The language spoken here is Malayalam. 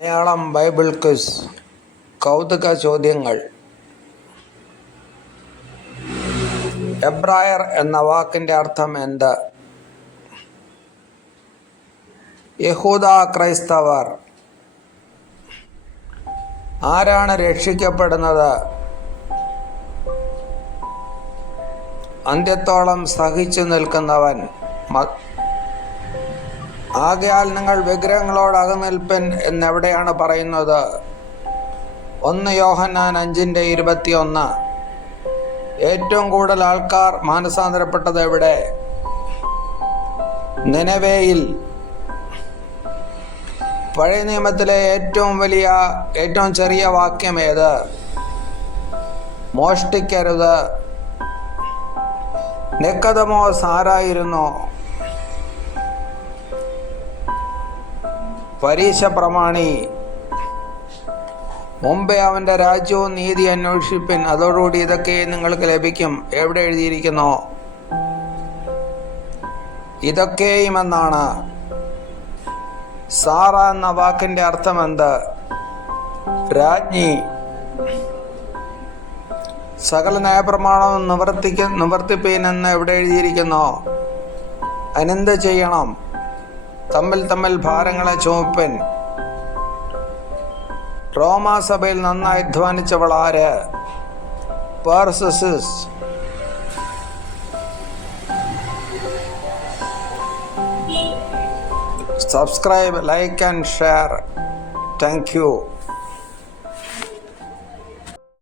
Malayalam Bible quiz. കൗതുക ചോദ്യങ്ങൾ. എബ്രായർ എന്ന വാക്കിൻ്റെ അർത്ഥം എന്ത്? യഹൂദ ക്രൈസ്തവർ. ആരാണ് രക്ഷിക്കപ്പെടുന്നത്? അന്ത്യത്തോളം സഹിച്ചു നിൽക്കുന്നവൻ. ആകയാൽ നിങ്ങൾ വിഗ്രഹങ്ങളോട് അകന്നിൽപ്പൻ എന്നെവിടെയാണ് പറയുന്നത്? 1 യോഹന്നാൻ 5:21. ഏറ്റവും കൂടുതൽ ആൾക്കാർ മാനസാന്തരപ്പെട്ടത് എവിടെ? നിനവേയിൽ. പഴയ നിയമത്തിലെ ഏറ്റവും ചെറിയ വാക്യം ഏത്? മോഷ്ടിക്കരുത്. നിക്കോദെമോസ് ആരായിരുന്നു? പരീശ പ്രമാണി. മുമ്പേ അവൻ്റെ രാജ്യവും നീതി അന്വേഷിപ്പിൻ, അതോടുകൂടി ഇതൊക്കെ നിങ്ങൾക്ക് ലഭിക്കും. എവിടെ എഴുതിയിരിക്കുന്നു? ഇതൊക്കെയും എന്നാണ്. സാറ എന്ന വാക്കിൻ്റെ അർത്ഥം എന്ത്? രാജ്ഞി. സകല ന്യായപ്രമാണവും നിവർത്തിപ്പീൻ എന്ന് എവിടെ എഴുതിയിരിക്കുന്നു? അതിനെന്ത് ചെയ്യണം? തമ്മിൽ ഭാരങ്ങളെ ചുമപ്പൻ. റോമാസഭയിൽ നന്നായി അധ്വാനിച്ചവൾ ആര്? Persis. Subscribe, like and share. Thank U.